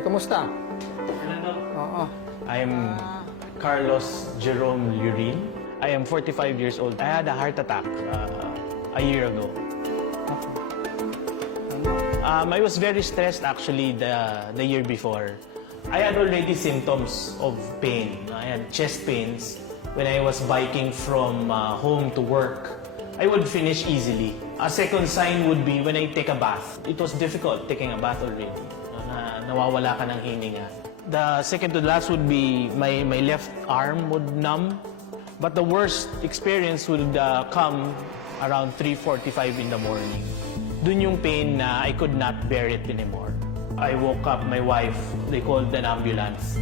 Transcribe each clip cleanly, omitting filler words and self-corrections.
Carl, kumusta? Hello. Oo. I'm Carlos Jerome Lurin. I am 45 years old. I had a heart attack a year ago. I was very stressed actually the year before. I had already symptoms of pain. I had chest pains when I was biking from home to work. I would finish easily. A second sign would be when I take a bath. It was difficult taking a bath already. Nawawala ka ng hininga. The second to last would be my left arm would numb. But the worst experience would come around 3:45 in the morning. Dun yung pain na I could not bear it anymore. I woke up my wife, they called an ambulance.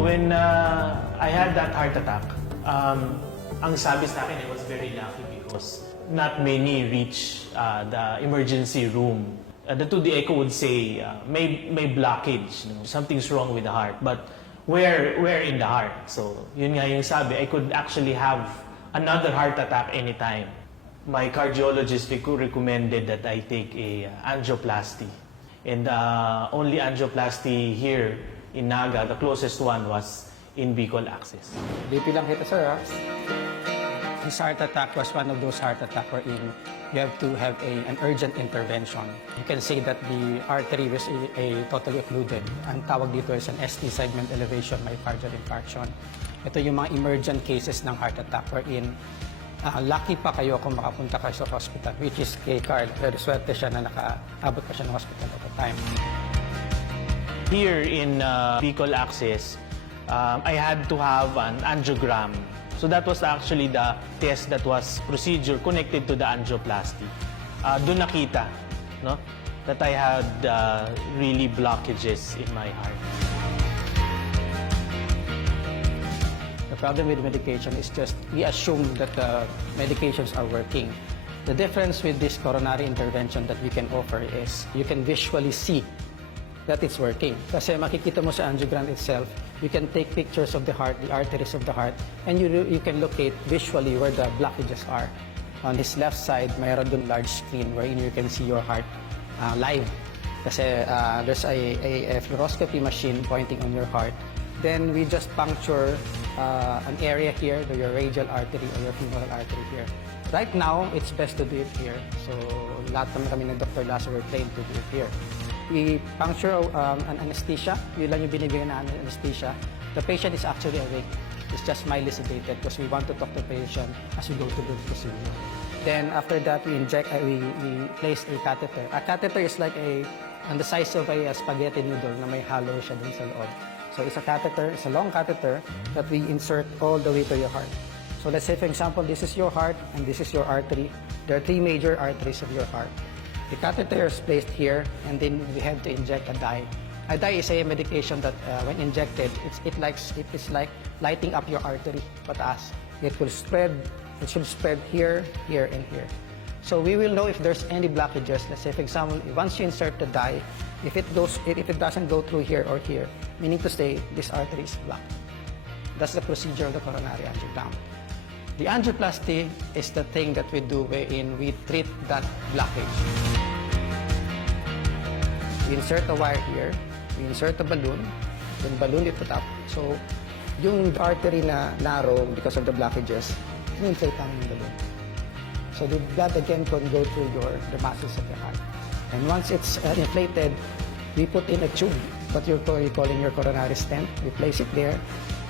When I had that heart attack, ang sabi sa akin, I was very lucky because not many reach the emergency room. The 2D echo would say, may blockage, something's wrong with the heart. But where in the heart? So yun nga yung sabi, I could actually have another heart attack anytime. My cardiologist recommended that I take a angioplasty. And only angioplasty here in Naga, the closest one was in Bicol Access. BP lang kita, sir, ha? His heart attack was one of those heart attacks wherein you have to have an urgent intervention. You can say that the artery was totally occluded. Ang tawag dito is an ST segment elevation myocardial infarction. Ito yung mga emergent cases ng heart attack wherein lucky pa kayo kung makapunta kayo sa hospital, which is kay Carl. Pero swerte siya na nakaabot pa siya ng hospital at the time. Here in Bicol Access, I had to have an angiogram. So that was actually the test that was procedure connected to the angioplasty. Doon nakita, no, that I had really blockages in my heart. The problem with medication is just we assume that the medications are working. The difference with this coronary intervention that we can offer is you can visually see that it's working. Kasi makikita mo sa angiogram itself, you can take pictures of the heart, the arteries of the heart, and you can locate visually where the blockages are. On his left side, mayroon dun large screen wherein you can see your heart live. Kasi there's a fluoroscopy machine pointing on your heart. Then we just puncture an area here, your radial artery or your femoral artery here. Right now, it's best to do it here. So lahat naman kami ng Dr. Lasso were trained to do it here. We puncture an anesthesia. Yun lang yung binibigyan na anesthesia. The patient is actually awake. It's just mildly sedated because we want to talk to the patient as we go through the procedure. Then after that, we inject, we place a catheter. A catheter is like on the size of a spaghetti noodle na may hollow siya dun sa loob. So it's a catheter, it's a long catheter that we insert all the way to your heart. So let's say, for example, this is your heart and this is your artery. There are three major arteries of your heart. The catheter is placed here, and then we have to inject a dye. A dye is a medication that, when injected, it is like lighting up your artery, pataas. It will spread. It should spread here, here, and here. So we will know if there's any blockages. Let's say, for example, once you insert the dye, if it doesn't go through here or here, meaning to say this artery is blocked. That's the procedure of the coronary angiogram. The angioplasty is the thing that we do wherein we treat that blockage. We insert a wire here, we insert a balloon, then balloon it up. So, yung artery na narrow because of the blockages, in-inflate namin yung balloon. So the blood again can go through the muscles of your heart. And once it's inflated, we put in a tube, what you're calling your coronary stent. We place it there,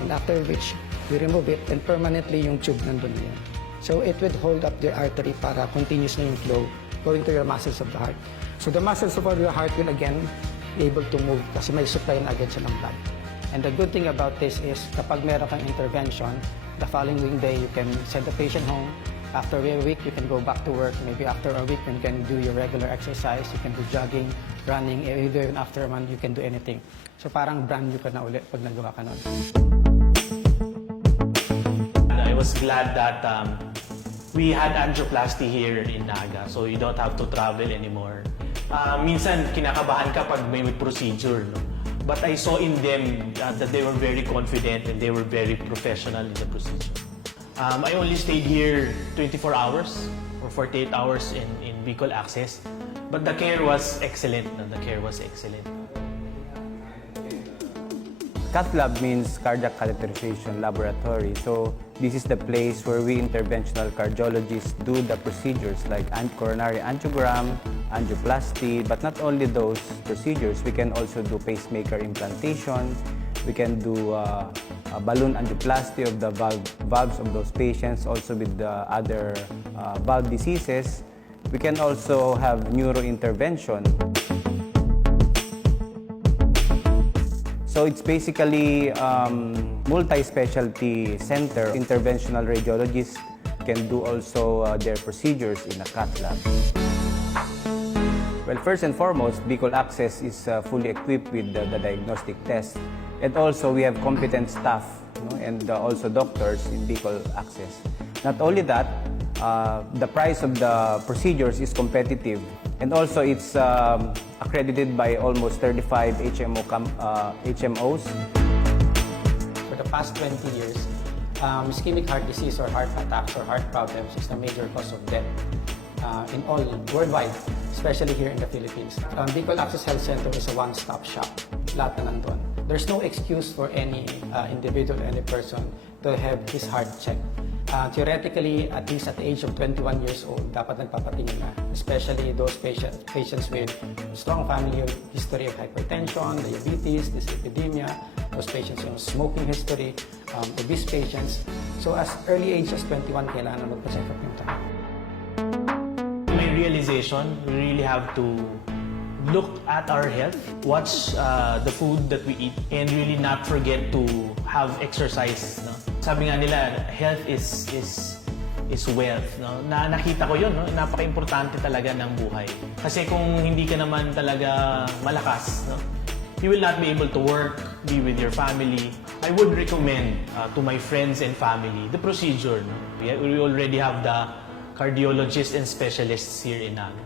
and after which we remove it, and permanently yung tube nandun na yan. So it would hold up the artery para continuous na yung flow going to your muscles of the heart. So the muscles of your heart will again be able to move kasi may supply na agad siya ng blood. And the good thing about this is kapag meron kang intervention, the following day you can send the patient home. After a week, you can go back to work. Maybe after a week, you can do your regular exercise. You can do jogging, running. Even after a month, you can do anything. So parang brand new ka na ulit pag nagawa ka nun. I was glad that we had angioplasty here in Naga, so you don't have to travel anymore. Minsan, kinakabahan ka pag may procedure, no? But I saw in them that they were very confident and they were very professional in the procedure. I only stayed here 24 hours or 48 hours in Bicol Access. But the care was excellent. No? The care was excellent. Cath lab means cardiac catheterization laboratory. So this is the place where we interventional cardiologists do the procedures like coronary angiogram, angioplasty, but not only those procedures, we can also do pacemaker implantation, we can do balloon angioplasty of the valves of those patients, also with the other valve diseases. We can also have neurointervention. So it's basically multi-specialty center. Interventional radiologists can do also their procedures in a cath lab. Well, first and foremost, Bicol Access is fully equipped with the diagnostic test. And also, we have competent staff, and also doctors in Bicol Access. Not only that, the price of the procedures is competitive. And also, it's accredited by almost 35 HMOs. For the past 20 years, ischemic heart disease or heart attacks or heart problems is the major cause of death in all worldwide, especially here in the Philippines. Bicol Access Health Center is a one-stop shop. Lahat na nandun. There's no excuse for any individual, any person to have his heart checked. Theoretically, at least at the age of 21 years old, dapat nagpapatingin na. Especially those patients with strong family history of hypertension, diabetes, dyslipidemia, those patients with smoking history, obese patients. So as early age as 21, kailangan magpa-check up yung tao. My realization, we really have to look at our health, watch the food that we eat, and really not forget to have exercise. No? Sabi nga nila, health is wealth. No? Nakita ko yun, no? Napaka-importante talaga ng buhay. Kasi kung hindi ka naman talaga malakas, no? You will not be able to work, be with your family. I would recommend to my friends and family the procedure. No? We already have the cardiologists and specialists here in Naga.